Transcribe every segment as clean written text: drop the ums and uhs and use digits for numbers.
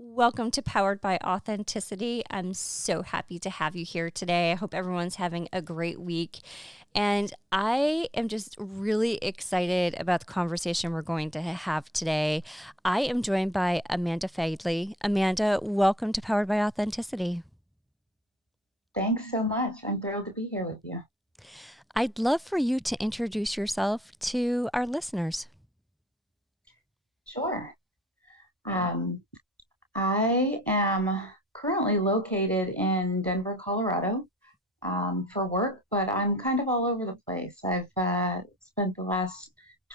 Welcome to Powered by Authenticity. I'm so happy to have you here today. I hope everyone's having a great week. And I am just really excited about the conversation we're going to have today. I am joined by Amanda Faidley. Amanda, welcome to Powered by Authenticity. Thanks so much. I'm thrilled to be here with you. I'd love for you to introduce yourself to our listeners. Sure. Um, I am currently located in Denver, Colorado, for work, but I'm kind of all over the place. I've spent the last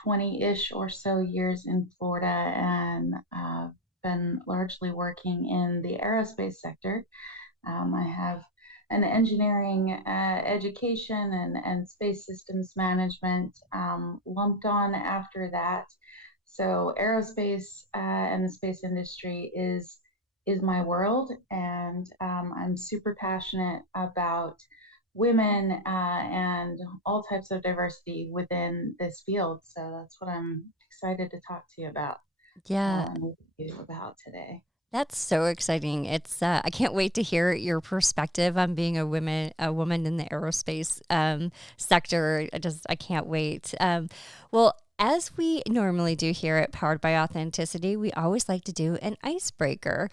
20-ish or so years in Florida and been largely working in the aerospace sector. I have an engineering education and space systems management lumped on after that. So aerospace and the space industry is my world, and I'm super passionate about women and all types of diversity within this field. So that's what I'm excited to talk to you about Yeah, and with you about today. that's so exciting. It's I can't wait to hear your perspective on being a woman in the aerospace sector. I can't wait. Well, as we normally do here at Powered by Authenticity, we always like to do an icebreaker.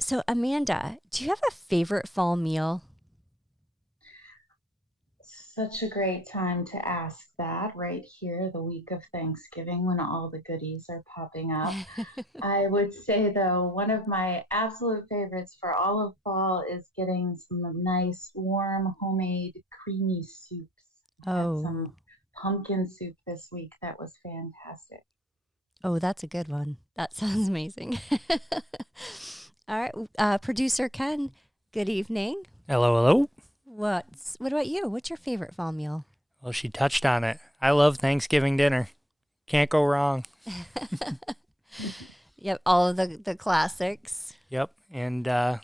So, Amanda, do you have a favorite fall meal? Such a great time to ask that right here, the week of Thanksgiving, when all the goodies are popping up. I would say, though, one of my absolute favorites for all of fall is getting some nice, warm, homemade, creamy soups. I had Oh, some pumpkin soup this week that was fantastic. oh, that's a good one. That sounds amazing. All right, producer Ken. Good evening. Hello, hello. What about you? What's your favorite fall meal? Well, she touched on it. I love Thanksgiving dinner. Can't go wrong. Yep, all of the classics. Yep. And I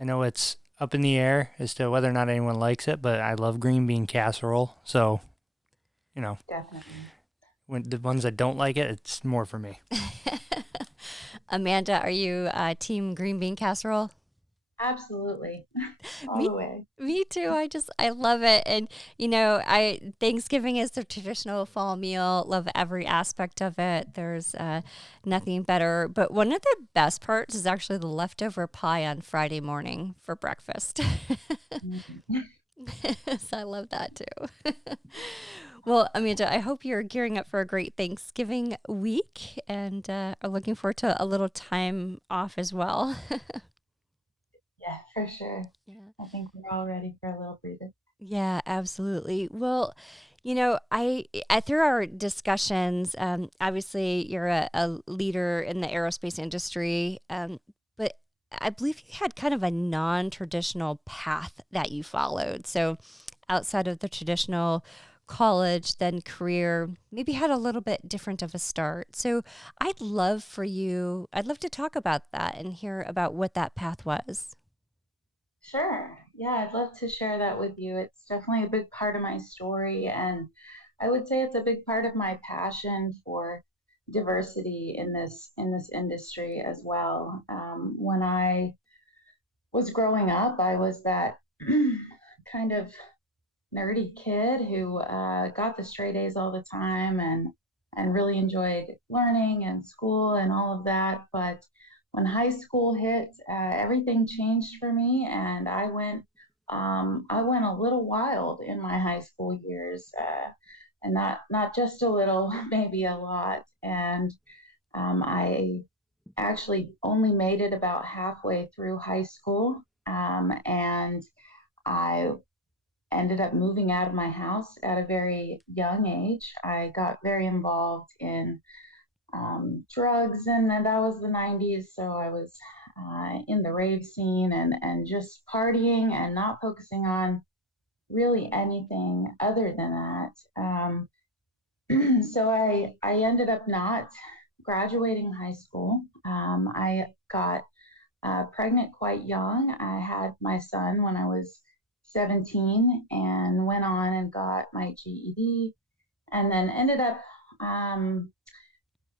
know it's up in the air as to whether or not anyone likes it, but I love green bean casserole. So, you know, Definitely. when the ones that don't like it, it's more for me. Amanda, are you team green bean casserole? Absolutely. All Me the way. Me too. I love it. And I Thanksgiving is the traditional fall meal. Love every aspect of it. There's nothing better. But one of the best parts is actually the leftover pie on Friday morning for breakfast. Mhm. So I love that too. Well, Amanda, I hope you're gearing up for a great Thanksgiving week and are looking forward to a little time off as well. Yeah, for sure. Yeah. I think we're all ready for a little breather. Yeah, absolutely. Well, I through our discussions, obviously you're a leader in the aerospace industry, but I believe you had kind of a non-traditional path that you followed. So outside of the traditional college, then career, maybe had a little bit different of a start. So I'd love to talk about that and hear about what that path was. Sure. Yeah, I'd love to share that with you. It's definitely a big part of my story, and I would say it's a big part of my passion for diversity in this industry as well. When I was growing up, I was that kind of nerdy kid who got the straight A's all the time and really enjoyed learning and school and all of that. But when high school hit, everything changed for me, and I went a little wild in my high school years, and not just a little, maybe a lot. And I actually only made it about halfway through high school, and I ended up moving out of my house at a very young age. I got very involved in drugs, and that was the 90s. So I was in the rave scene and just partying and not focusing on really anything other than that. So I ended up not graduating high school. I got pregnant quite young. I had my son when I was 17 and went on and got my GED, and then ended up um,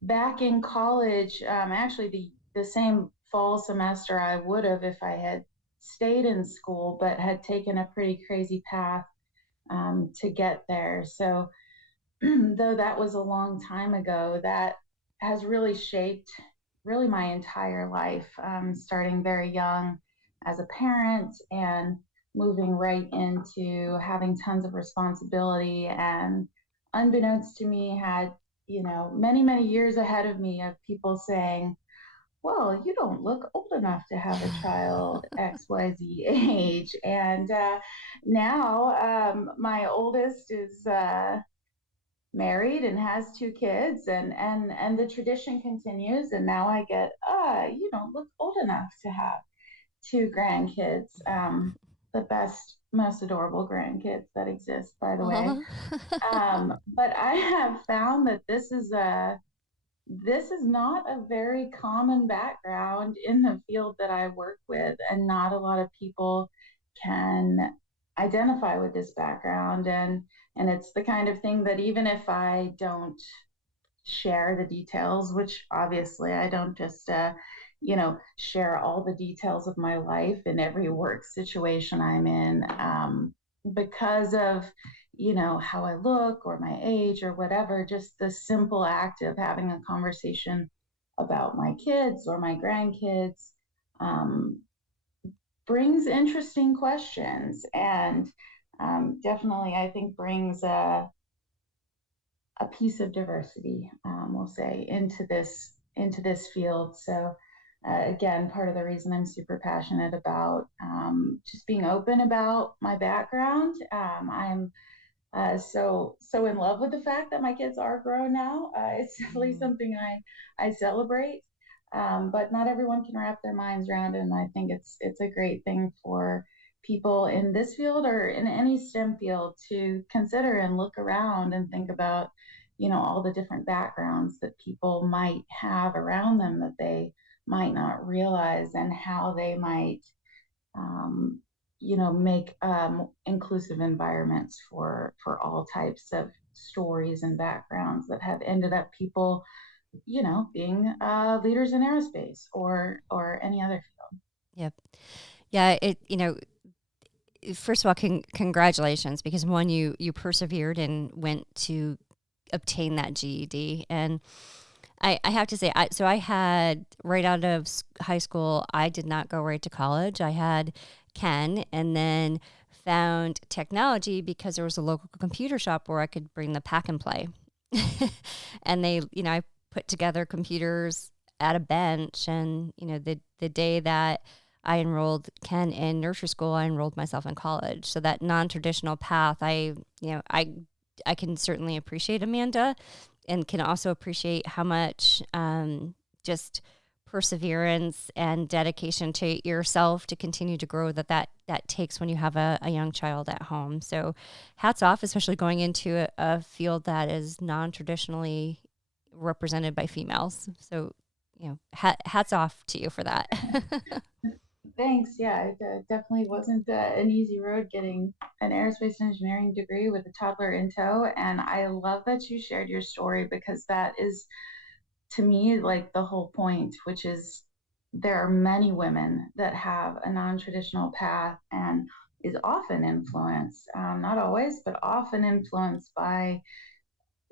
back in college, actually the same fall semester I would have if I had stayed in school, but had taken a pretty crazy path to get there. So, though that was a long time ago, that has really shaped really my entire life, starting very young as a parent and moving right into having tons of responsibility. And unbeknownst to me, had, many, many years ahead of me of people saying, well, you don't look old enough to have a child XYZ age. And now my oldest is married and has two kids, and the tradition continues. And now I get, you don't look old enough to have two grandkids, the best, most adorable grandkids that exist, by the way. Aw. But I have found that this is not a very common background in the field that I work with, and not a lot of people can identify with this background. And it's the kind of thing that even if I don't share the details, which obviously I don't just share all the details of my life in every work situation I'm in, because of how I look or my age or whatever. Just the simple act of having a conversation about my kids or my grandkids um, brings interesting questions, and definitely I think brings a piece of diversity, we'll say, into this field. So again, part of the reason I'm super passionate about just being open about my background. I'm so in love with the fact that my kids are grown now. It's definitely something I celebrate. But not everyone can wrap their minds around it, and I think it's a great thing for people in this field or in any STEM field to consider and look around and think about, all the different backgrounds that people might have around them that they might not realize, and how they might um, make inclusive environments for all types of stories and backgrounds that have ended up people, being leaders in aerospace or any other field. Yep. Yeah. First of all, congratulations, because one, you persevered and went to obtain that GED. And I have to say, so I had right out of high school, I did not go right to college. I had Ken, and then found technology because there was a local computer shop where I could bring the pack and play. And I put together computers at a bench. And, the day that I enrolled Ken in nursery school, I enrolled myself in college. So that non-traditional path, I can certainly appreciate Amanda, and can also appreciate how much just perseverance and dedication to yourself to continue to grow that takes when you have a young child at home. So hats off, especially going into a field that is non-traditionally represented by females. So, hats off to you for that. Thanks. Yeah, it definitely wasn't an easy road getting an aerospace engineering degree with a toddler in tow. And I love that you shared your story, because that is, to me, like the whole point, which is there are many women that have a non-traditional path, and is often influenced, not always, but often influenced by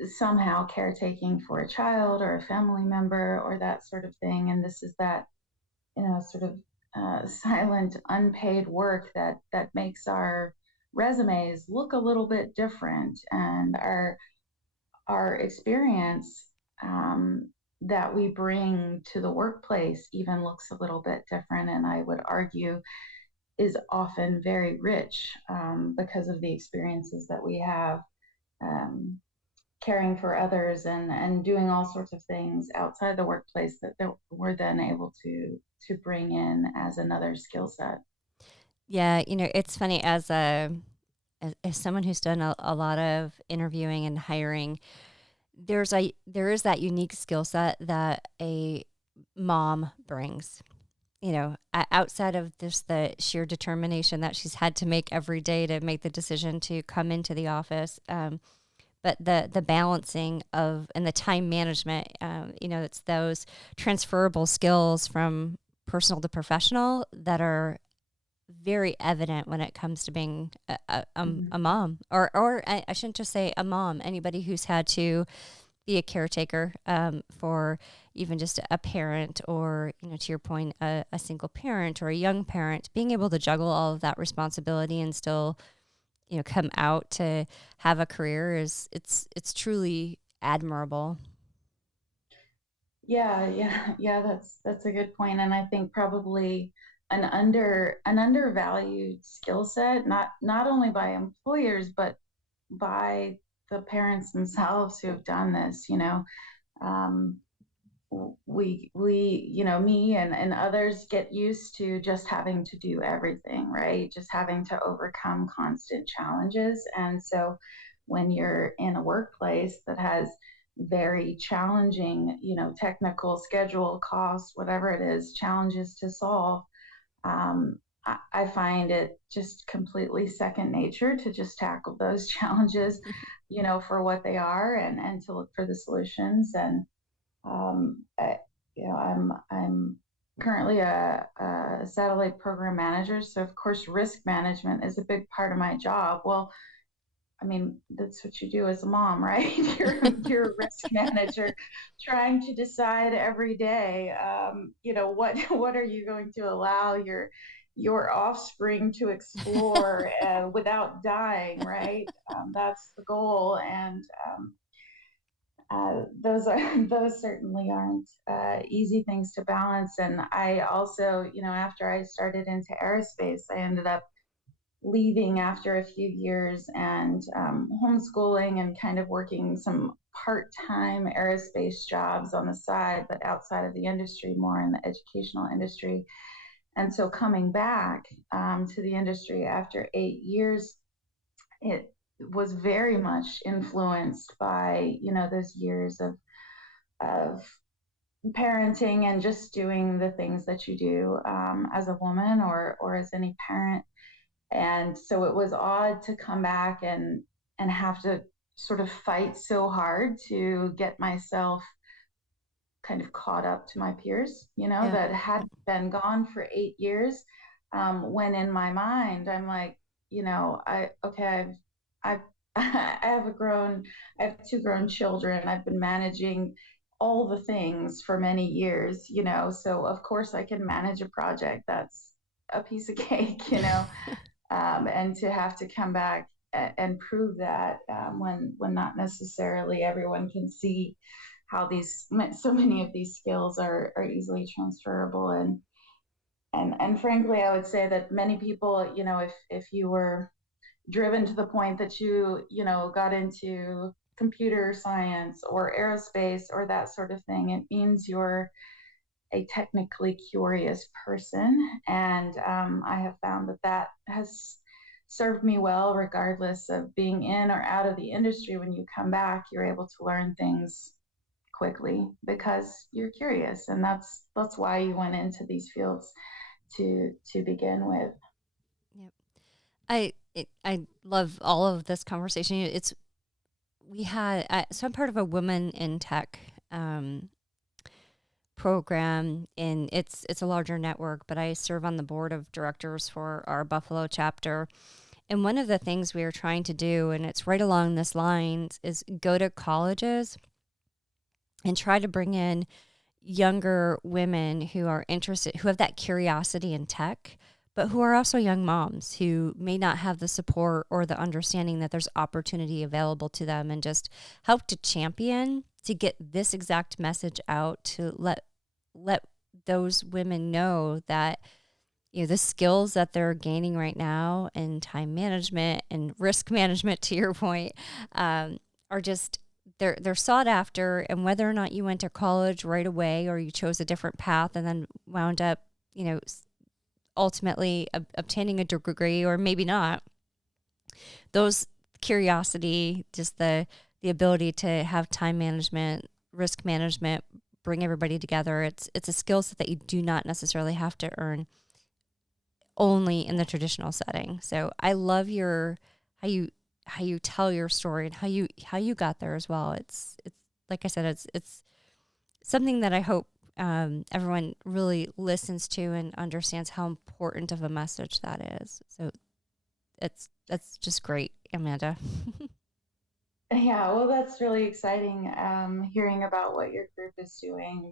somehow caretaking for a child or a family member or that sort of thing. And this is that, sort of silent, unpaid work that makes our resumes look a little bit different, and our experience that we bring to the workplace even looks a little bit different, and I would argue is often very rich, because of the experiences that we have, um, caring for others, and doing all sorts of things outside the workplace that we're then able to bring in as another skill set. Yeah, it's funny, as someone who's done a lot of interviewing and hiring, there is that unique skill set that a mom brings. Outside of just the sheer determination that she's had to make every day to make the decision to come into the office, but the balancing of and the time management, it's those transferable skills from personal to professional that are very evident when it comes to being a mom, or I shouldn't just say a mom, anybody who's had to be a caretaker for even just a parent, or, to your point, a single parent or a young parent, being able to juggle all of that responsibility and still, come out to have a career it's truly admirable. Yeah. That's a good point, and I think probably an undervalued skill set, not only by employers but by the parents themselves who have done this. Um, me and others get used to just having to do everything, right? Just having to overcome constant challenges. And so when you're in a workplace that has very challenging, technical, schedule, cost, whatever it is, challenges to solve, I find it just completely second nature to just tackle those challenges, for what they are, and to look for the solutions. And I, I'm currently a satellite program manager, so of course risk management is a big part of my job. Well, I mean, that's what you do as a mom, right? You're a risk manager, trying to decide every day, what are you going to allow your offspring to explore without dying, right? That's the goal, and those certainly aren't easy things to balance. And I also, after I started into aerospace, I ended up leaving after a few years, and homeschooling and kind of working some part-time aerospace jobs on the side, but outside of the industry, more in the educational industry. And so coming back to the industry after 8 years, it was very much influenced by, those years of parenting and just doing the things that you do as a woman, or as any parent. And so it was odd to come back and have to sort of fight so hard to get myself kind of caught up to my peers, Yeah. that had been gone for 8 years. When in my mind, I'm like, I've I have two grown children. I've been managing all the things for many years, so of course I can manage a project that's a piece of cake, and to have to come back and prove that, when not necessarily everyone can see how these so many of these skills are easily transferable. And frankly, I would say that many people, if you were driven to the point that you got into computer science or aerospace or that sort of thing, it means you're a technically curious person. And I have found that has served me well, regardless of being in or out of the industry. When you come back, you're able to learn things quickly because you're curious, and that's why you went into these fields to begin with. Yep. I love all of this conversation. It's we had so I'm part of a Women in Tech program, and it's a larger network, but I serve on the board of directors for our Buffalo chapter. And one of the things we are trying to do, and it's right along this line, is go to colleges and try to bring in younger women who are interested, who have that curiosity in tech, but who are also young moms who may not have the support or the understanding that there's opportunity available to them, and just help to champion to get this exact message out, to let those women know that the skills that they're gaining right now in time management and risk management, to your point, are just they're sought after. And whether or not you went to college right away or you chose a different path and then wound up, ultimately obtaining a degree, or maybe not, those curiosity, just the ability to have time management, risk management, bring everybody together. It's a skill set that you do not necessarily have to earn only in the traditional setting. So I love how you tell your story and how you got there as well. It's like I said, it's something that I hope everyone really listens to and understands how important of a message that is. So that's just great, Amanda. Yeah, well, that's really exciting. Hearing about what your group is doing.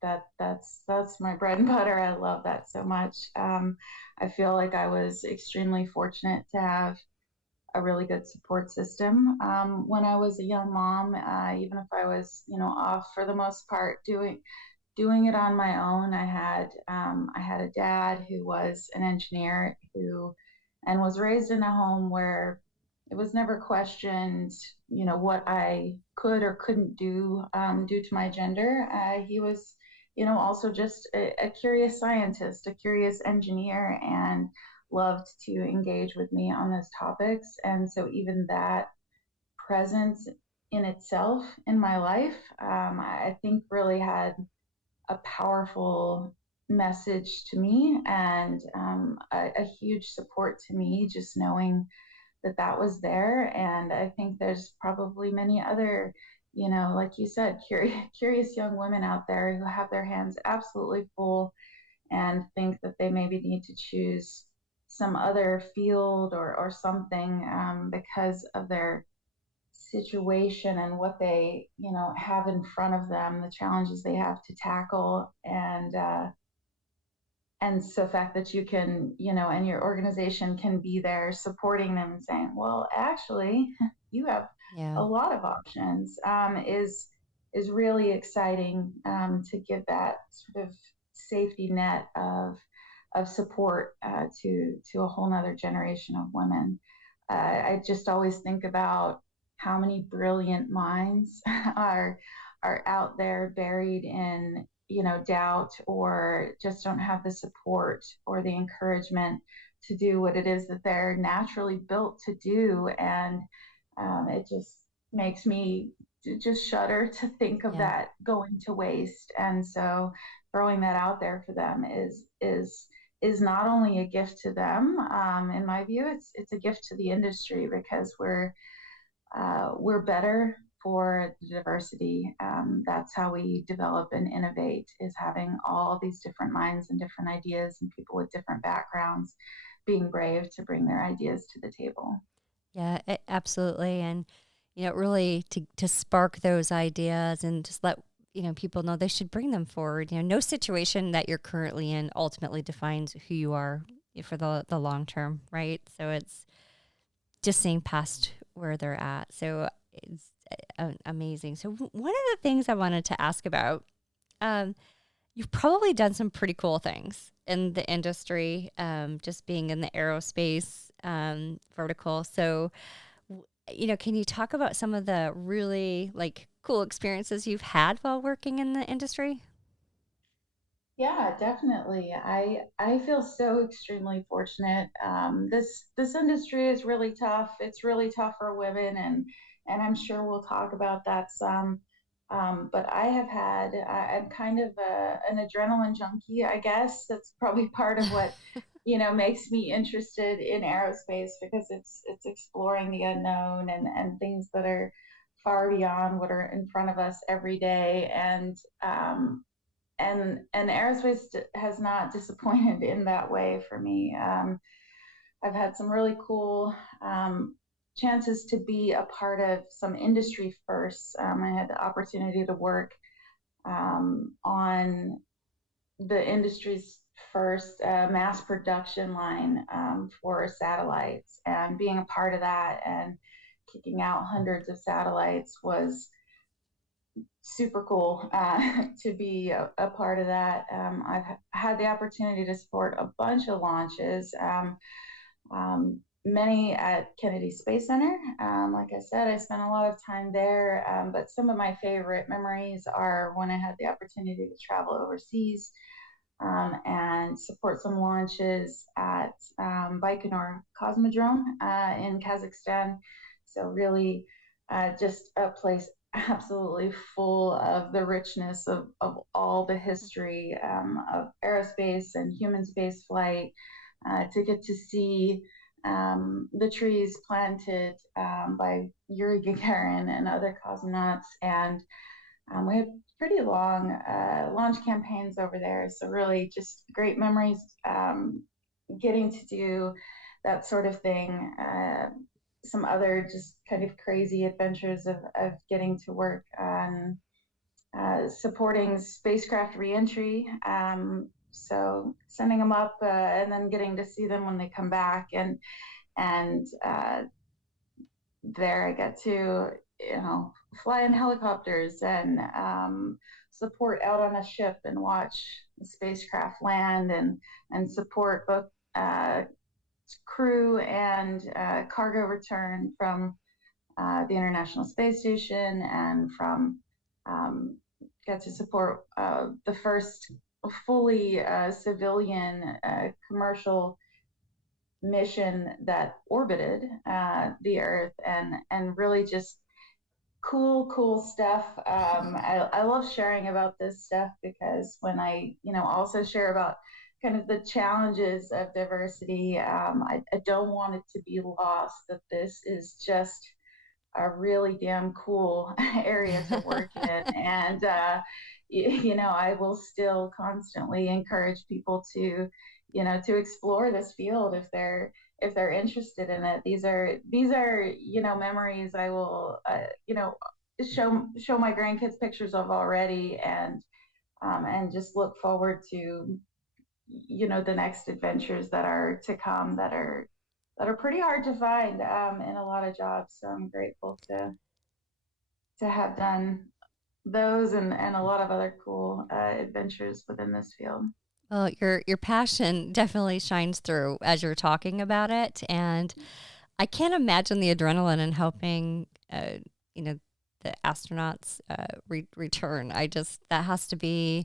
That's my bread and butter. I love that so much. I feel like I was extremely fortunate to have a really good support system when I was a young mom. Even if I was, off for the most part doing it on my own. I had a dad who was an engineer who and was raised in a home where it was never questioned, what I could or couldn't do due to my gender. He was, also just a curious scientist, a curious engineer, and loved to engage with me on those topics. And so even that presence in itself in my life, I think really had a powerful message to me and a huge support to me, just knowing that that was there. And I think there's probably many other, like you said, curious young women out there who have their hands absolutely full and think that they maybe need to choose some other field or something because of their situation and what they have in front of them, the challenges they have to tackle, and so the fact that you can, and your organization can be there supporting them and saying, well, actually, you have Yeah. a lot of options, is really exciting, to give that sort of safety net of support to a whole nother generation of women. I just always think about how many brilliant minds are out there buried in doubt, or just don't have the support or the encouragement to do what it is that they're naturally built to do. And it just makes me just shudder to think of Yeah. that going to waste. And so throwing that out there for them is not only a gift to them. In my view, it's a gift to the industry, because we're better for the diversity. That's how we develop and innovate, is having all these different minds and different ideas and people with different backgrounds being brave to bring their ideas to the table. Yeah, absolutely. And, really to spark those ideas and just let, people know they should bring them forward. No situation that you're currently in ultimately defines who you are for the long term, right? So it's just seeing past where they're at. So it's amazing. So one of the things I wanted to ask about, um, you've probably done some pretty cool things in the industry, just being in the aerospace vertical. So, can you talk about some of the really like cool experiences you've had while working in the industry? Yeah, definitely. I feel so extremely fortunate. This industry is really tough. It's really tough for women, and I'm sure we'll talk about that some. But I'm kind of an adrenaline junkie, I guess. That's probably part of what makes me interested in aerospace, because it's exploring the unknown and things that are far beyond what are in front of us every day. And aerospace has not disappointed in that way for me. I've had some really cool chances to be a part of some industry firsts. I had the opportunity to work on the industry's first mass production line for satellites, and being a part of that and kicking out hundreds of satellites was super cool to be a part of that. I've had the opportunity to support a bunch of launches, many at Kennedy Space Center. Like I said, I spent a lot of time there, but some of my favorite memories are when I had the opportunity to travel overseas and support some launches at Baikonur Cosmodrome in Kazakhstan. So really just a place absolutely full of the richness of all the history of aerospace and human space flight, to get to see the trees planted by Yuri Gagarin and other cosmonauts, and We had pretty long launch campaigns over there. So really just great memories getting to do that sort of thing. Some other just kind of crazy adventures of getting to work on supporting spacecraft reentry. So sending them up and then getting to see them when they come back, and there I get to fly in helicopters and support out on a ship and watch the spacecraft land and support both uh, crew and cargo return from the International Space Station, and from um, get to support the first fully civilian commercial mission that orbited the Earth, and really just cool stuff. I love sharing about this stuff because when I also share about kind of the challenges of diversity, I don't want it to be lost that this is just a really damn cool area to work in. And I will still constantly encourage people to to explore this field if they're interested in it. These are memories I will show my grandkids pictures of already, and just look forward to the next adventures that are to come, that are pretty hard to find in a lot of jobs. So I'm grateful to have done those, and a lot of other cool adventures within this field. Well, your passion definitely shines through as you're talking about it, and I can't imagine the adrenaline in helping, you know, the astronauts return. I just that has to be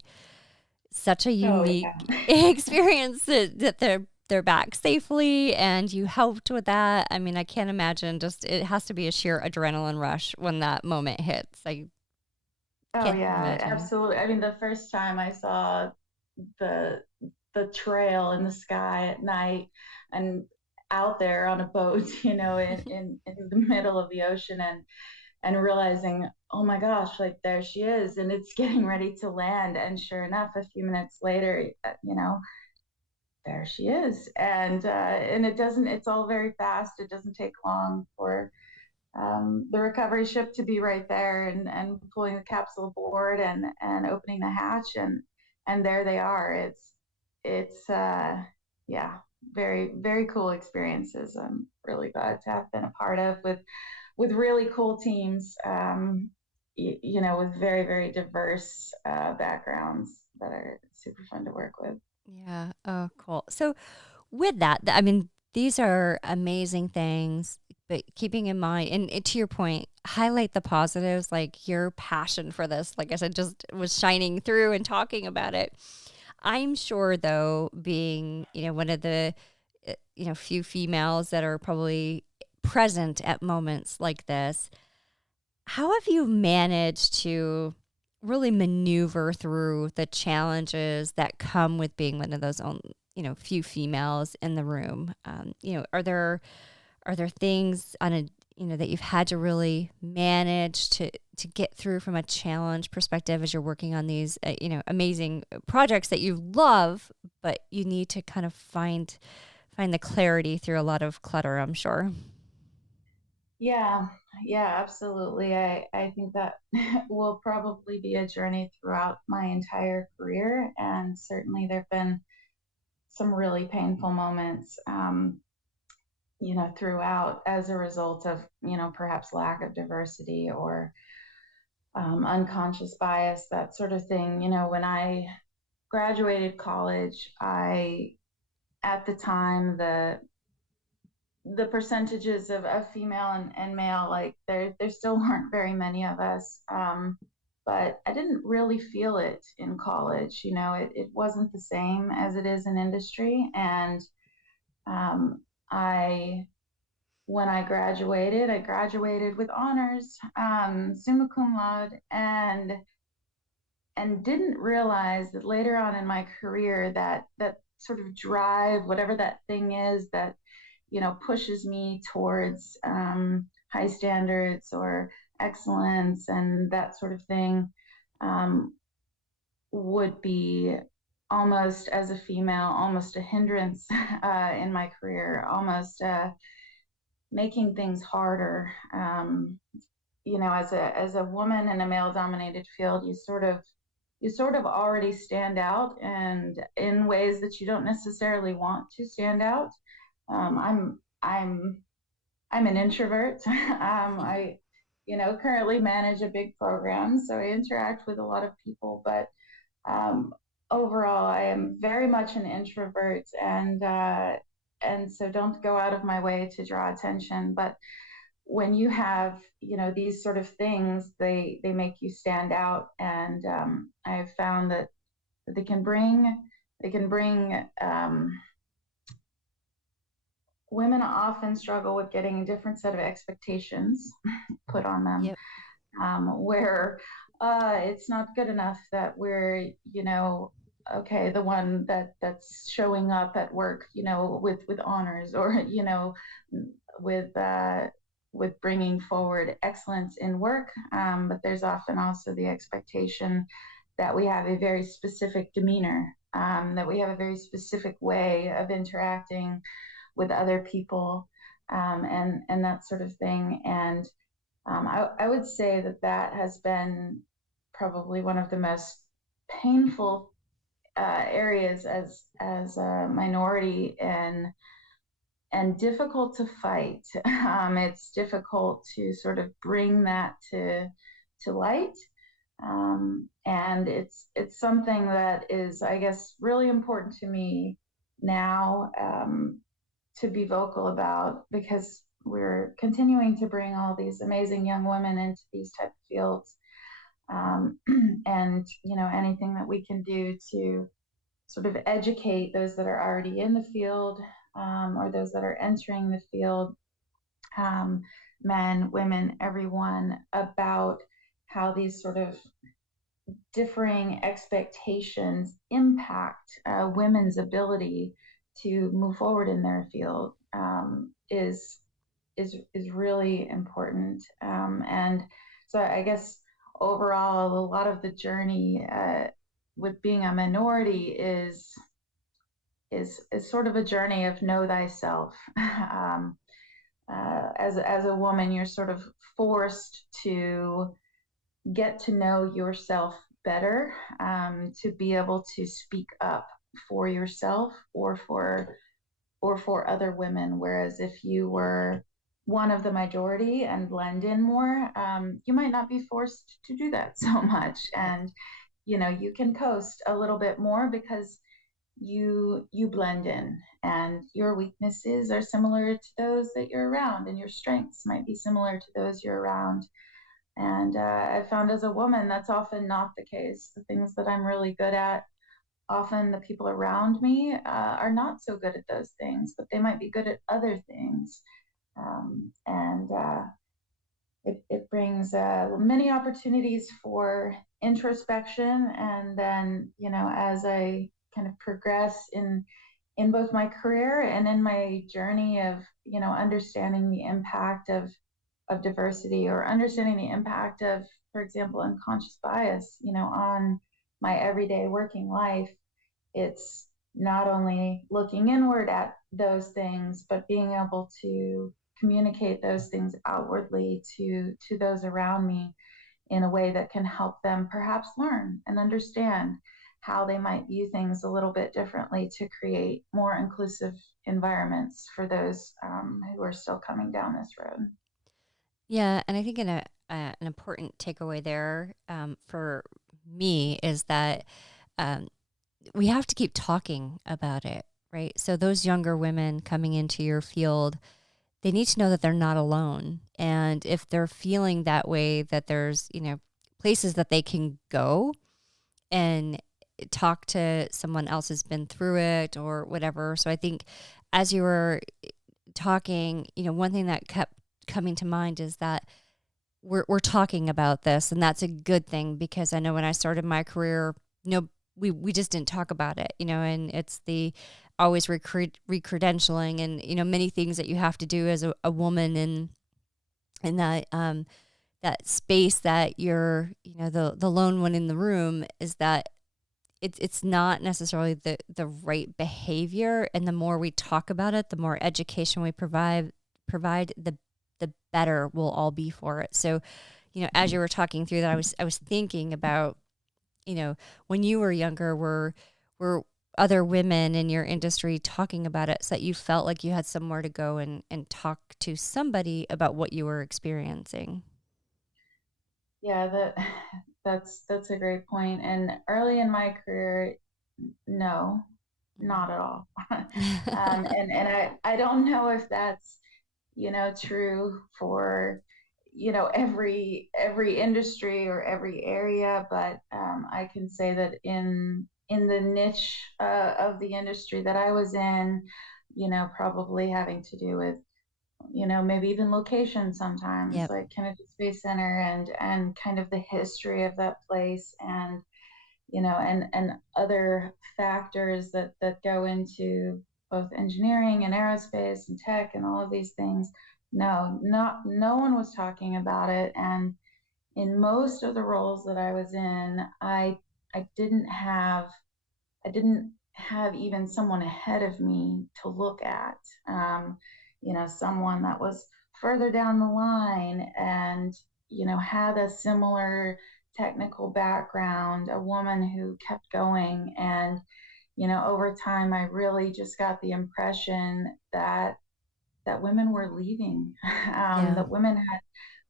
such a Oh unique yeah. experience that they're back safely, and you helped with that. I mean, I can't imagine. Just it has to be a sheer adrenaline rush when that moment hits. I Oh can't yeah, imagine. absolutely. I mean, the first time I saw the the trail in the sky at night, and out there on a boat, in the middle of the ocean, and realizing, oh my gosh, like there she is, and it's getting ready to land, and sure enough, a few minutes later, there she is, and it's all very fast. It doesn't take long for the recovery ship to be right there, and pulling the capsule aboard, and opening the hatch, and there they are. It's yeah, very very cool experiences. I'm really glad to have been a part of, with really cool teams, with very very diverse backgrounds that are super fun to work with. Yeah. Oh, cool. So, with that, I mean, these are amazing things, but keeping in mind, and to your point, highlight the positives, like your passion for this, like I said, just was shining through and talking about it. I'm sure, though, being, one of the, few females that are probably present at moments like this, how have you managed to really maneuver through the challenges that come with being one of those few females in the room? Are there things on a that you've had to really manage to get through from a challenge perspective as you're working on these amazing projects that you love, but you need to kind of find the clarity through a lot of clutter, I'm sure. Yeah, yeah, absolutely. I think that will probably be a journey throughout my entire career. And certainly there have been some really painful moments, throughout, as a result of, perhaps lack of diversity, or unconscious bias, that sort of thing. When I graduated college, at the time, the percentages of female and male, like there still weren't very many of us, but I didn't really feel it in college. It wasn't the same as it is in industry. And um, I when I graduated with honors, summa cum laude, and didn't realize that later on in my career, that sort of drive, whatever that thing is that pushes me towards high standards or excellence and that sort of thing, um, would be almost, as a female, almost a hindrance in my career, almost making things harder. As a woman in a male dominated field, you sort of already stand out, and in ways that you don't necessarily want to stand out. I'm an introvert. I currently manage a big program, so I interact with a lot of people, but um, overall, I am very much an introvert, and so don't go out of my way to draw attention. But when you have these sort of things, they make you stand out, and I've found that they can bring women often struggle with getting a different set of expectations put on them, Yep. where it's not good enough that we're, okay, the one that's showing up at work, with honors, or with uh, with bringing forward excellence in work. But there's often also the expectation that we have a very specific demeanor, that we have a very specific way of interacting with other people, and that sort of thing. And I would say that has been probably one of the most painful areas as a minority, and difficult to fight. It's difficult to sort of bring that to light, and it's something that is, I guess, really important to me now, to be vocal about, because we're continuing to bring all these amazing young women into these type of fields, and anything that we can do to sort of educate those that are already in the field, or those that are entering the field, um, men, women, everyone, about how these sort of differing expectations impact women's ability to move forward in their field, is really important. And so I guess overall, a lot of the journey with being a minority is sort of a journey of know thyself. As a woman, you're sort of forced to get to know yourself better, to be able to speak up for yourself, or for other women. Whereas if you were one of the majority and blend in more, you might not be forced to do that so much, and you can coast a little bit more because you blend in, and your weaknesses are similar to those that you're around, and your strengths might be similar to those you're around. And I found, as a woman, that's often not the case. The things that I'm really good at, often the people around me are not so good at those things, but they might be good at other things. And it brings many opportunities for introspection. And then, as I kind of progress in both my career and in my journey of, understanding the impact of diversity, or understanding the impact of, for example, unconscious bias, on my everyday working life, it's not only looking inward at those things, but being able to communicate those things outwardly to those around me in a way that can help them perhaps learn and understand how they might view things a little bit differently, to create more inclusive environments for those who are still coming down this road. Yeah, and I think an important takeaway there, for me, is that um, we have to keep talking about it, right? So those younger women coming into your field, they need to know that they're not alone. And if they're feeling that way, that there's, places that they can go and talk to someone else who's been through it or whatever. So I think as you were talking, one thing that kept coming to mind is that we're talking about this, and that's a good thing, because I know when I started my career, we just didn't talk about it, and it's the always recredentialing, and many things that you have to do as a woman, and that that space that you're, the lone one in the room, is that it's not necessarily the right behavior. And the more we talk about it, the more education we provide, the better we'll all be for it. So, as you were talking through that, I was thinking about, when you were younger, were other women in your industry talking about it, so that you felt like you had somewhere to go and talk to somebody about what you were experiencing. Yeah, that's a great point. And early in my career, no, not at all. And I don't know if that's, true for, every industry or every area, but I can say that in the niche of the industry that I was in, probably having to do with, maybe even location sometimes, Yep. like Kennedy Space Center, and kind of the history of that place, and and other factors that go into both engineering and aerospace and tech and all of these things. No one was talking about it. And in most of the roles that I was in, I didn't have I didn't have even someone ahead of me to look at. Someone that was further down the line and, had a similar technical background, a woman who kept going. And, over time, I really just got the impression that women were leaving, Yeah. that women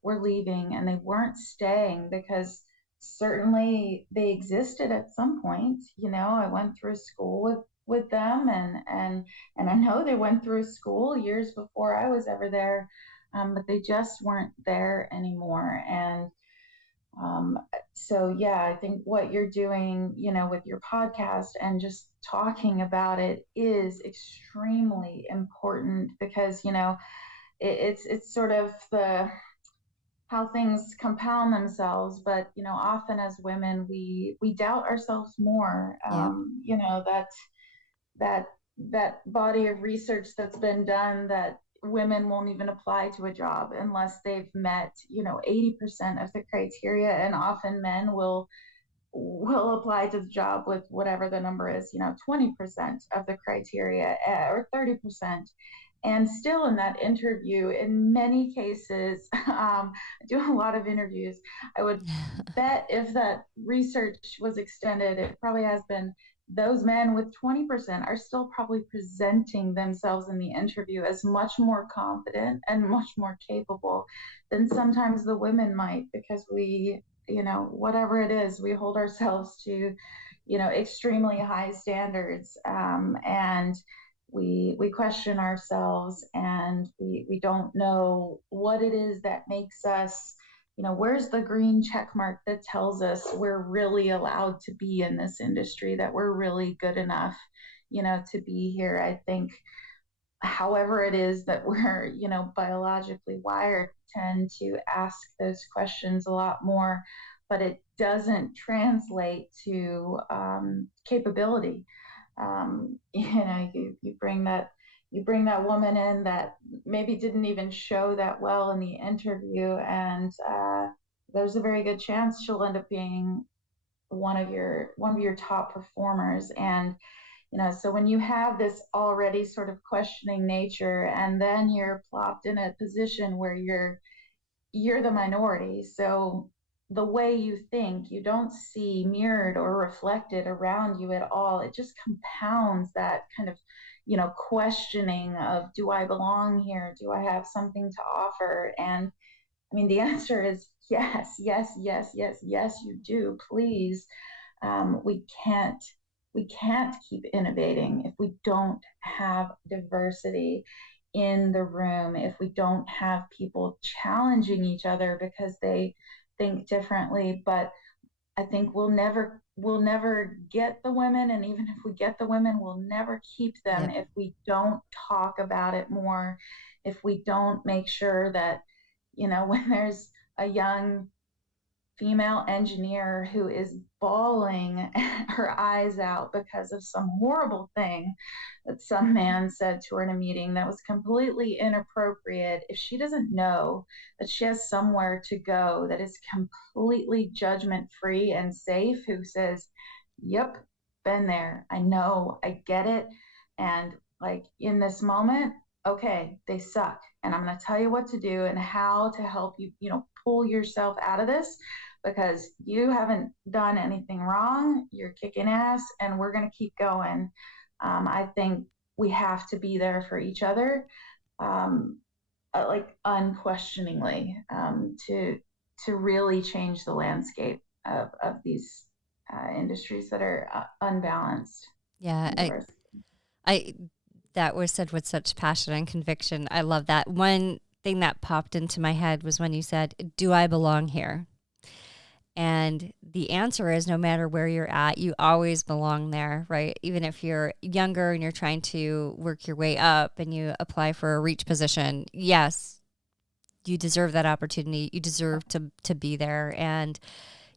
were leaving and they weren't staying, because certainly they existed at some point. I went through school with them, and I know they went through school years before I was ever there, but they just weren't there anymore. And um, so, yeah, I think what you're doing, with your podcast and just talking about it is extremely important, because, it's sort of the how things compound themselves. But, often as women, we doubt ourselves more. Yep. That that body of research that's been done, that women won't even apply to a job unless they've met 80% of the criteria, and often men will apply to the job with whatever the number is, 20% of the criteria, or 30%. And still in that interview, in many cases, I do a lot of interviews. I would bet if that research was extended, it probably has been, those men with 20% are still probably presenting themselves in the interview as much more confident and much more capable than sometimes the women might, because we, whatever it is, we hold ourselves to, extremely high standards, and we question ourselves, and we don't know what it is that makes us, where's the green check mark that tells us we're really allowed to be in this industry, that we're really good enough, to be here. I think, however it is that we're, biologically wired, tend to ask those questions a lot more, but it doesn't translate to capability. You bring that woman in that maybe didn't even show that well in the interview, and there's a very good chance she'll end up being one of your top performers. And so when you have this already sort of questioning nature, and then you're plopped in a position where you're the minority, so the way you think, you don't see mirrored or reflected around you at all. It just compounds that kind of, questioning of, do I belong here? Do I have something to offer? And I mean, the answer is yes, yes, yes, yes, yes, you do. Please, we can't keep innovating if we don't have diversity in the room, if we don't have people challenging each other because they think differently. But I think we'll never get the women, and even if we get the women, we'll never keep them Yep. if we don't talk about it more, if we don't make sure that, when there's a young female engineer who is bawling her eyes out because of some horrible thing that some man said to her in a meeting that was completely inappropriate. If she doesn't know that she has somewhere to go that is completely judgment free and safe, who says, yep, been there, I know, I get it, and like in this moment, okay, they suck, and I'm going to tell you what to do and how to help you, pull yourself out of this, because you haven't done anything wrong. You're kicking ass, and we're going to keep going. I think we have to be there for each other, um, like unquestioningly, to really change the landscape of these industries that are unbalanced Yeah, and diverse. I that was said with such passion and conviction. I love that. One thing that popped into my head was when you said, "Do I belong here?" And the answer is no matter where you're at, you always belong there, right? Even if you're younger and you're trying to work your way up and you apply for a reach position, yes, you deserve that opportunity. You deserve to be there. And,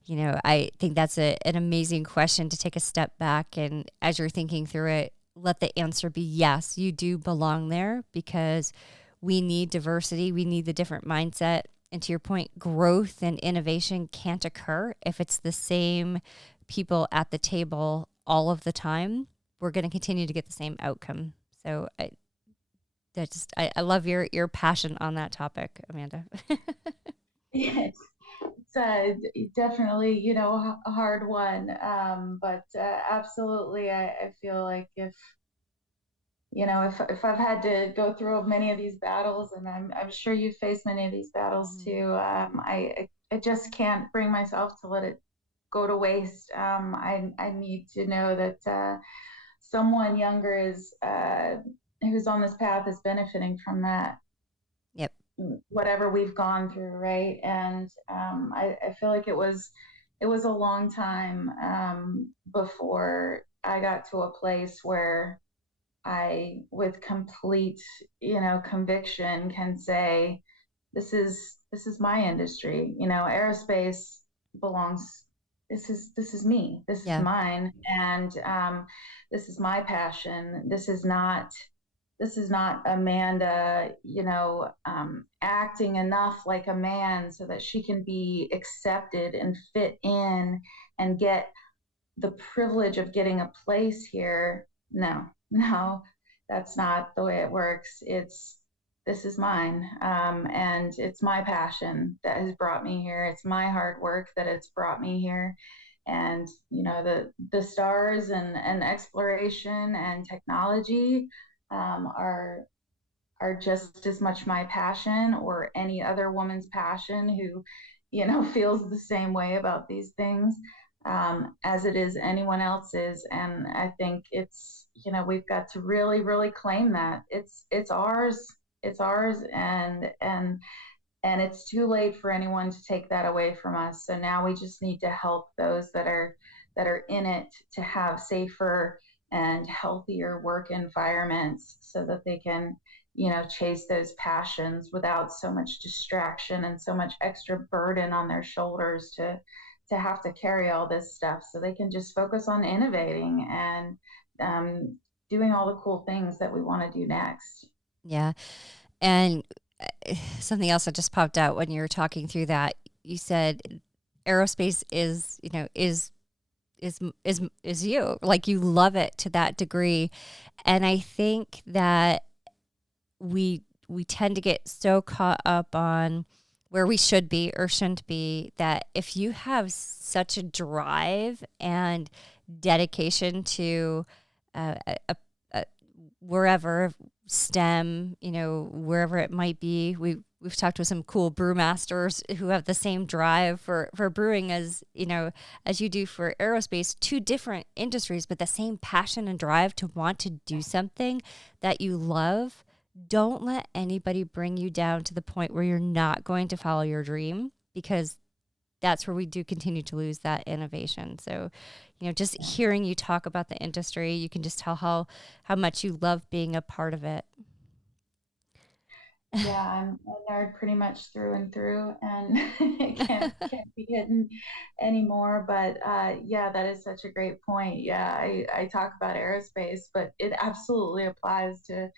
I think that's an amazing question to take a step back. And as you're thinking through it, let the answer be yes, you do belong there, because we need diversity. We need the different mindset. And to your point, growth and innovation can't occur if it's the same people at the table all of the time. We're going to continue to get the same outcome. So I love your passion on that topic, Amanda. Yes, it's definitely, a hard one. But absolutely, I feel like if I've had to go through many of these battles, and I'm sure you've faced many of these battles Mhm. too, I just can't bring myself to let it go to waste. I need to know that someone younger is who's on this path is benefiting from that, Yep. whatever we've gone through, right? And I feel like it was a long time before I got to a place where I, with complete, conviction, can say, this is my industry. Aerospace belongs. This is me. This is Yeah. mine, and this is my passion. This is not Amanda, acting enough like a man so that she can be accepted and fit in and get the privilege of getting a place here. No, no, that's not the way it works. This is mine, and it's my passion that has brought me here. It's my hard work that it's brought me here, and the stars and exploration and technology are just as much my passion, or any other woman's passion who, feels the same way about these things, as it is anyone else's. And I think we've got to really, really claim that it's ours. It's ours, and it's too late for anyone to take that away from us. So now we just need to help those that are in it to have safer and healthier work environments, so that they can, chase those passions without so much distraction and so much extra burden on their shoulders to have to carry all this stuff, so they can just focus on innovating and doing all the cool things that we want to do next. Yeah. And something else that just popped out when you were talking through that, you said aerospace is you. Like, you love it to that degree. And I think that we tend to get so caught up on where we should be or shouldn't be, that if you have such a drive and dedication to a wherever STEM, wherever it might be. We've talked with some cool brewmasters who have the same drive for brewing as you do for aerospace, two different industries, but the same passion and drive to want to do something that you love. Don't let anybody bring you down to the point where you're not going to follow your dream, because that's where we do continue to lose that innovation. So, just hearing you talk about the industry, you can just tell how much you love being a part of it. Yeah, I'm a nerd pretty much through and through, and it can't be hidden anymore. But yeah, that is such a great point. Yeah, I talk about aerospace, but it absolutely applies to,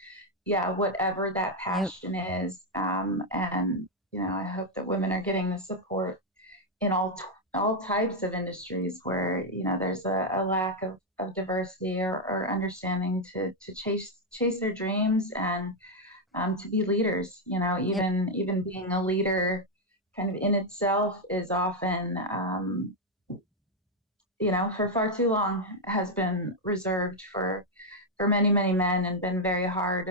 yeah, whatever that Yep. passion is. And I hope that women are getting the support in all types of industries where there's a lack of diversity or understanding to chase their dreams and to be leaders. Yep. Even being a leader, kind of in itself, is often for far too long has been reserved for many many men and been very hard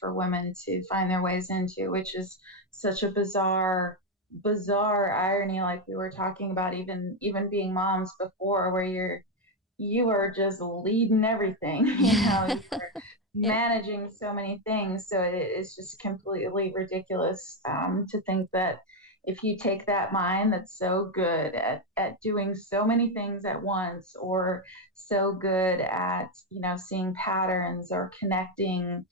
for women to find their ways into, which is such a bizarre irony, like we were talking about, even being moms before, where you are just leading everything. You are Yep. managing so many things. So it's just completely ridiculous to think that if you take that mind that's so good at doing so many things at once, or so good at seeing patterns or connecting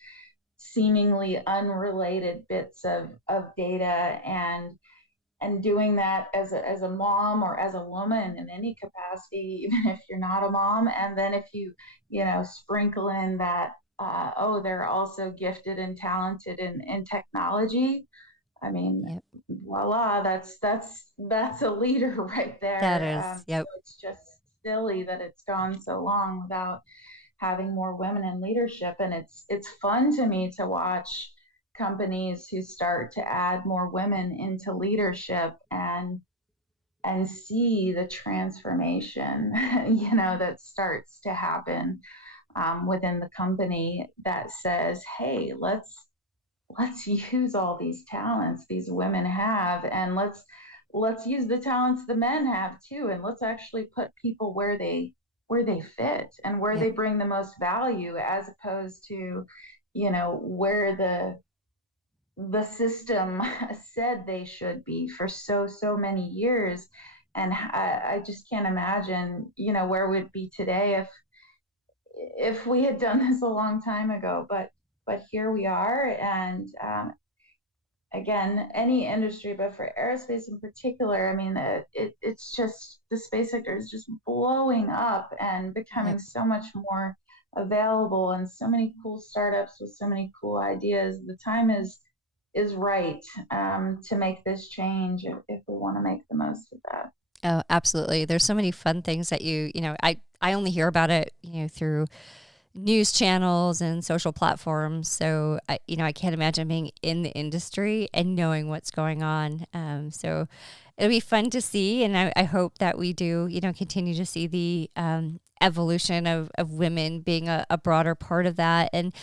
seemingly unrelated bits of data, and doing that as a mom or as a woman in any capacity, even if you're not a mom. And then if you sprinkle in that, oh, they're also gifted and talented in technology. I mean, Yep. voila, that's a leader right That there. is. So Yep. it's just silly that it's gone so long without having more women in leadership. And it's fun to me to watch companies who start to add more women into leadership, and see the transformation that starts to happen within the company, that says, hey, let's use all these talents these women have, and let's use the talents the men have too, and let's actually put people where they fit and where Yep. they bring the most value, as opposed to where the system said they should be for so many years. And I just can't imagine where we'd be today if we had done this a long time ago. But here we are. And again, any industry, but for aerospace in particular, I mean, it's just, the space sector is just blowing up and becoming Yep. so much more available, and so many cool startups with so many cool ideas. The time is right to make this change, if we want to make the most of that. Oh, absolutely. There's so many fun things that I only hear about it, through news channels and social platforms. So I can't imagine being in the industry and knowing what's going on. So it'll be fun to see, and I hope that we do, continue to see the evolution of women being a broader part of that. And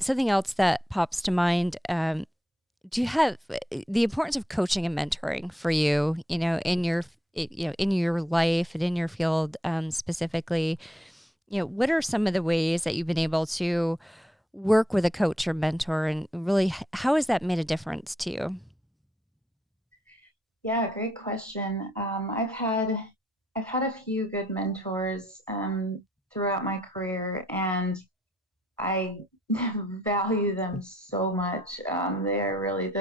something else that pops to mind. Do you have the importance of coaching and mentoring for you? In your life and in your field specifically, what are some of the ways that you've been able to work with a coach or mentor, and really how has that made a difference to you? Yeah, great question. I've had a few good mentors throughout my career, and I value them so much. They are really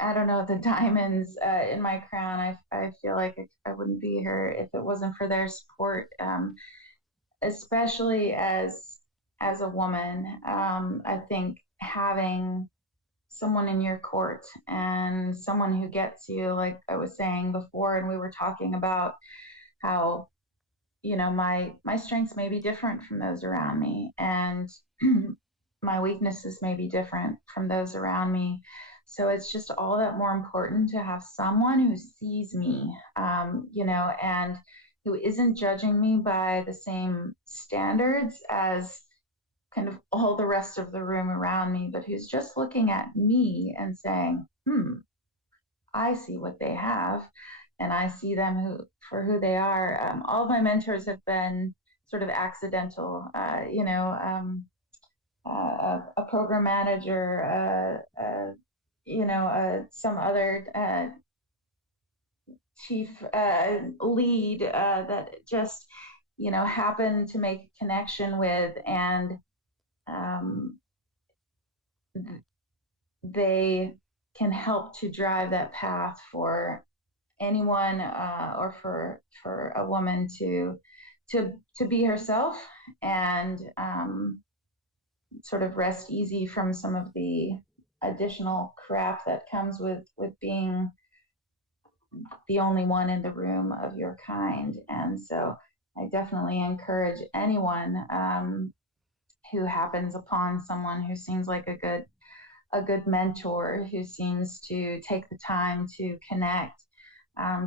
I don't know, the diamonds in my crown. I feel like I wouldn't be here if it wasn't for their support, especially as a woman. I think having someone in your court, and someone who gets you, like I was saying before, and we were talking about how my strengths may be different from those around me, and my weaknesses may be different from those around me. So it's just all that more important to have someone who sees me, and who isn't judging me by the same standards as kind of all the rest of the room around me, but who's just looking at me and saying, I see what they have, and I see them for who they are. All of my mentors have been sort of accidental, a program manager, some other chief lead that just happened to make a connection with, and um, they can help to drive that path for anyone, or for a woman to be herself, and sort of rest easy from some of the additional crap that comes with being the only one in the room of your kind. And so I definitely encourage anyone, who happens upon someone who seems like a good mentor, who seems to take the time to connect,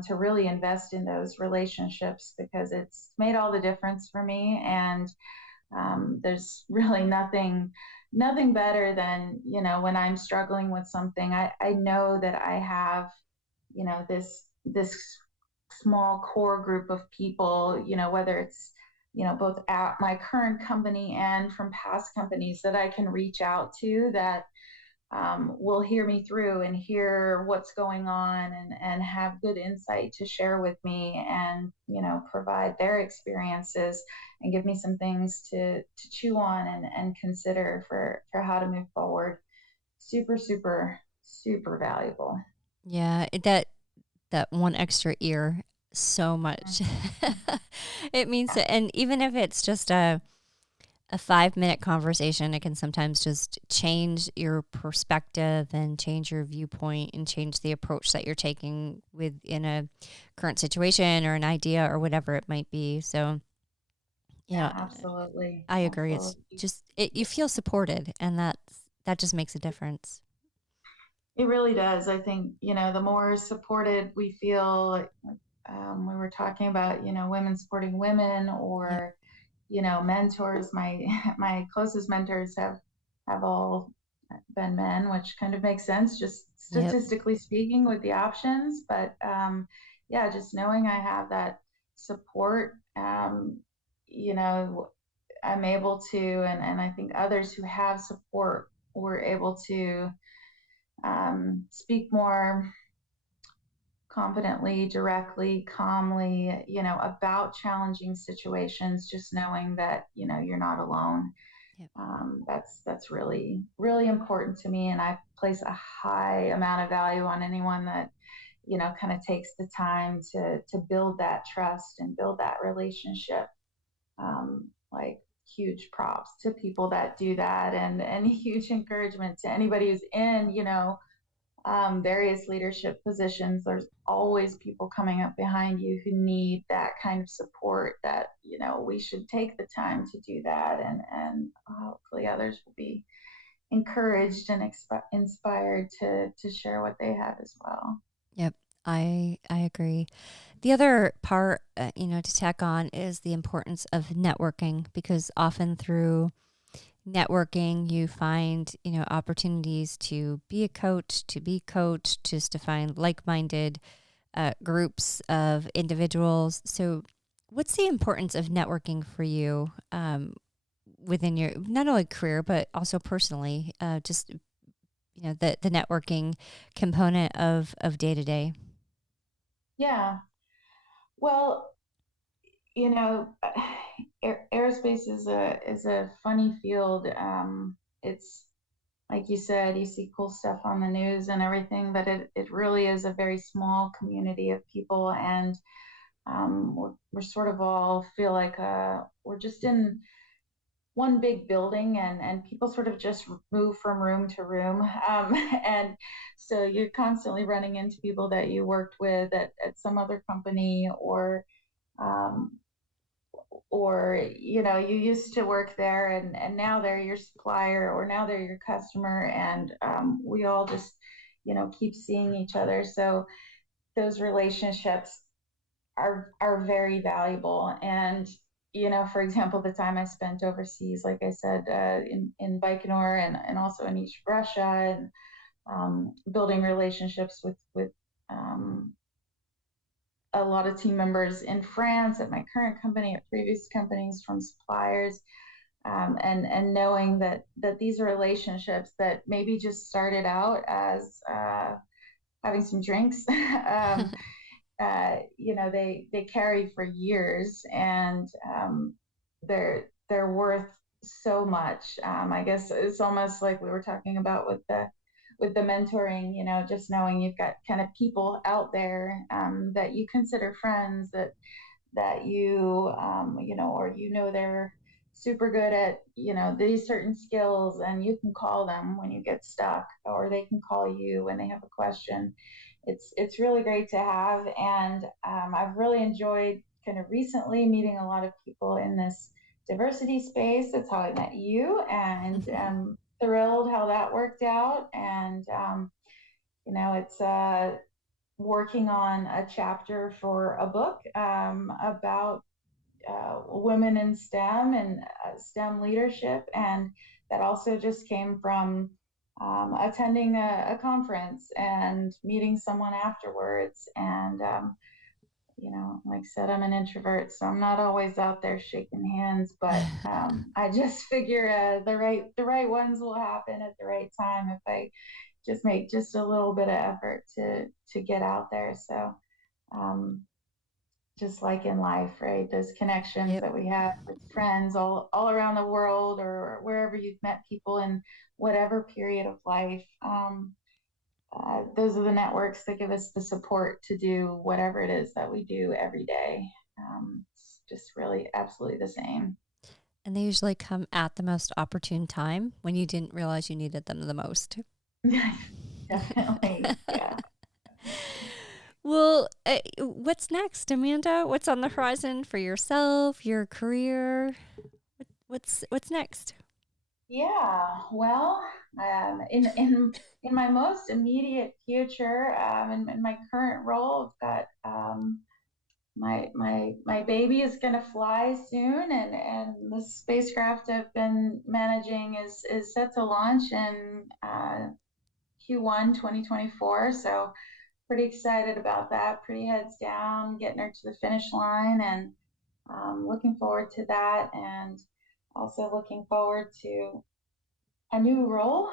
to really invest in those relationships, because it's made all the difference for me. And there's really nothing better than, when I'm struggling with something, I know that I have, this small core group of people, whether it's, both at my current company and from past companies, that I can reach out to, that will hear me through and hear what's going on, and have good insight to share with me, and provide their experiences and give me some things to chew on, and consider for how to move forward. Super, super, super valuable. Yeah, that one extra ear so much. It means Yeah, that, and even if it's just a 5 minute conversation, it can sometimes just change your perspective and change your viewpoint and change the approach that you're taking within a current situation or an idea or whatever it might be. So, you know, yeah, absolutely, I agree. It's absolutely. just you feel supported, and that just makes a difference. It really does. I think, the more supported we feel, we were talking about, women supporting women, Yep. or, mentors. My my closest mentors have all been men, which kind of makes sense, just Yep. statistically speaking, with the options. But yeah, just knowing I have that support, you know, I'm able to, and I think others who have support were able to, speak more confidently, directly, calmly, about challenging situations, just knowing that, you're not alone. Yep. That's really, really important to me. And I place a high amount of value on anyone that, kind of takes the time to build that trust and build that relationship. Like, huge props to people that do that, and huge encouragement to anybody who's in, various leadership positions. There's always people coming up behind you who need that kind of support, that, we should take the time to do that. And hopefully others will be encouraged and inspired to share what they have as well. Yep. I agree. The other part, to tack on is the importance of networking, because often through networking, you find, opportunities to be a coach, to be coached, just to find like minded groups of individuals. So, what's the importance of networking for you within your not only career, but also personally? Just, the networking component of day to day. Yeah. Well, you know, aerospace is a funny field. It's like you said, you see cool stuff on the news and everything, but it really is a very small community of people. And we're sort of all feel like, we're just in one big building, and people sort of just move from room to room. And so you're constantly running into people that you worked with at some other company, um, or you used to work there, and now they're your supplier, or now they're your customer. And we all just, keep seeing each other. So those relationships are very valuable. And for example, the time I spent overseas, like I said, in Baikonur, and also in East Russia, and building relationships with a lot of team members in France at my current company, at previous companies, from suppliers, and knowing that these relationships that maybe just started out as, having some drinks, they carry for years, and they're worth so much. I guess it's almost like we were talking about with with the mentoring, just knowing you've got kind of people out there that you consider friends, that or they're super good at these certain skills, and you can call them when you get stuck, or they can call you when they have a question. It's really great to have, and I've really enjoyed kind of recently meeting a lot of people in this diversity space. That's how I met you, and thrilled how that worked out. And it's working on a chapter for a book about women in STEM and STEM leadership. And that also just came from attending a conference and meeting someone afterwards. And, like I said, I'm an introvert, so I'm not always out there shaking hands, but I just figure the right ones will happen at the right time if I just make just a little bit of effort to get out there. So um, just like in life, right? Those connections Yep. that we have with friends all around the world, or wherever you've met people in whatever period of life. Those are the networks that give us the support to do whatever it is that we do every day. It's just really absolutely the same. And they usually come at the most opportune time when you didn't realize you needed them the most. Definitely. Yeah. Well, what's next, Amanda? What's on the horizon for yourself, your career? What's next? Yeah, well, in my most immediate future, in my current role, I've got my baby is going to fly soon, and the spacecraft I've been managing is set to launch in Q1 2024. So pretty excited about that. Pretty heads down, getting her to the finish line, and looking forward to that, and also looking forward to a new role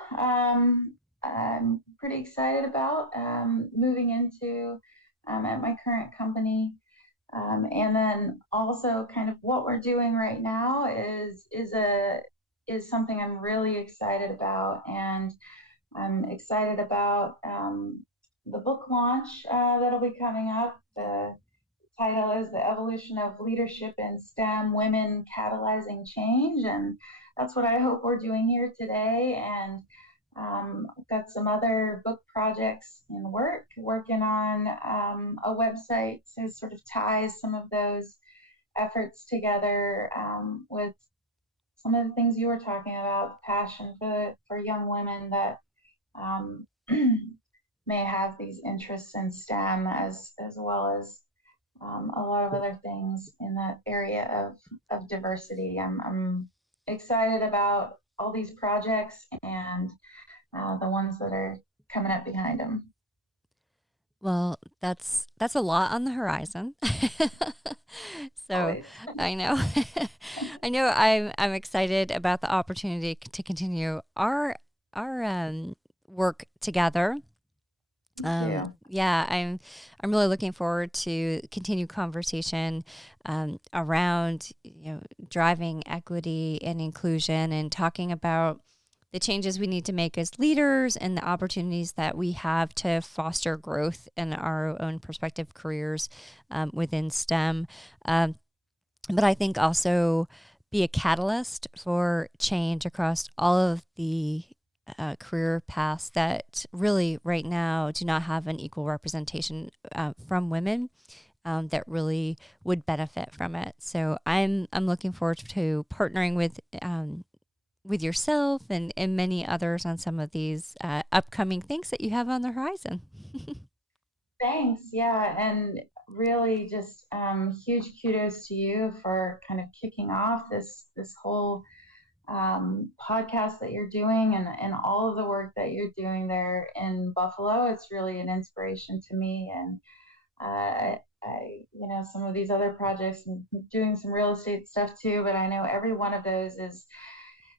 I'm pretty excited about moving into at my current company. And then also kind of what we're doing right now is something I'm really excited about, and I'm excited about the book launch that'll be coming up. The title is The Evolution of Leadership in STEM, Women Catalyzing Change. And that's what I hope we're doing here today. And I've got some other book projects in working on a website to sort of ties some of those efforts together with some of the things you were talking about, passion for young women that um, may have these interests in STEM, as well as a lot of other things in that area of diversity. I'm excited about all these projects, and the ones that are coming up behind them. Well, that's a lot on the horizon. So Always. I know, I know. I'm excited about the opportunity to continue our work together. Me too. Yeah, I'm really looking forward to continue conversation around driving equity and inclusion, and talking about the changes we need to make as leaders and the opportunities that we have to foster growth in our own prospective careers within STEM. But I think also be a catalyst for change across all of the career paths that really right now do not have an equal representation from women that really would benefit from it. So I'm looking forward to partnering with yourself and many others on some of these upcoming things that you have on the horizon. Thanks. Yeah, and really just huge kudos to you for kind of kicking off this whole podcast that you're doing, and all of the work that you're doing there in Buffalo. It's really an inspiration to me. And some of these other projects, and doing some real estate stuff too, but I know every one of those is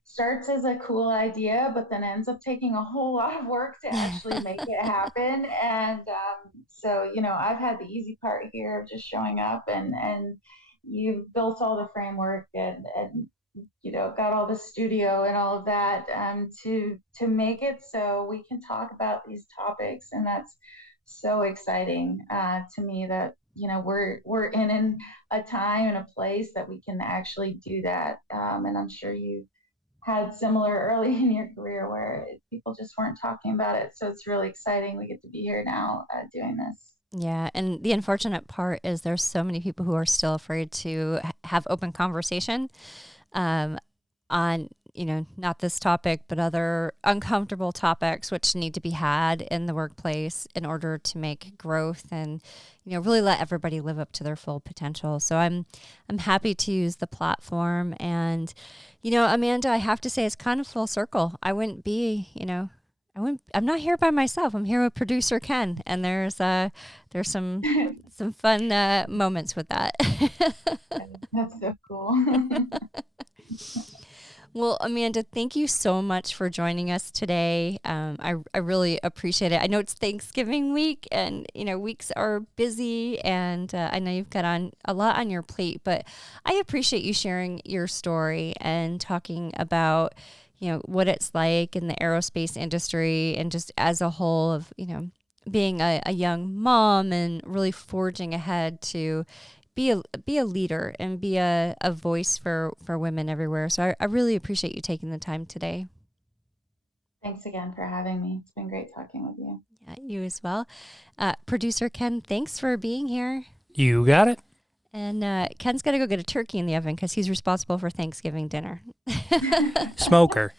starts as a cool idea, but then ends up taking a whole lot of work to actually make it happen. And so, I've had the easy part here of just showing up, and you've built all the framework, and got all the studio and all of that to make it so we can talk about these topics, and that's so exciting to me that we're in a time and a place that we can actually do that. And I'm sure you had similar early in your career where people just weren't talking about it. So it's really exciting. We get to be here now doing this. Yeah, and the unfortunate part is there's so many people who are still afraid to have open conversation um, on, not this topic, but other uncomfortable topics which need to be had in the workplace in order to make growth and, really let everybody live up to their full potential. So I'm happy to use the platform. And, Amanda, I have to say it's kind of full circle. I wouldn't be, I'm not here by myself. I'm here with producer Ken, and there's some fun moments with that. That's so cool. Well, Amanda, thank you so much for joining us today. I really appreciate it. I know it's Thanksgiving week, and weeks are busy, and I know you've got on a lot on your plate. But I appreciate you sharing your story and talking about what it's like in the aerospace industry and just as a whole of being a young mom and really forging ahead to be a leader and be a voice for women everywhere. So I really appreciate you taking the time today. Thanks again for having me. It's been great talking with you. Yeah, you as well. Producer Ken, thanks for being here. You got it. And Ken's got to go get a turkey in the oven because he's responsible for Thanksgiving dinner. Smoker.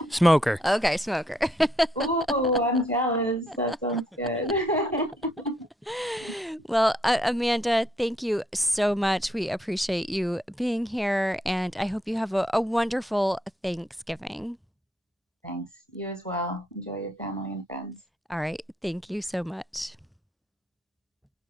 Okay, smoker. Ooh, I'm jealous. That sounds good. Well, Amanda, thank you so much. We appreciate you being here, and I hope you have a wonderful Thanksgiving. Thanks. You as well. Enjoy your family and friends. All right. Thank you so much.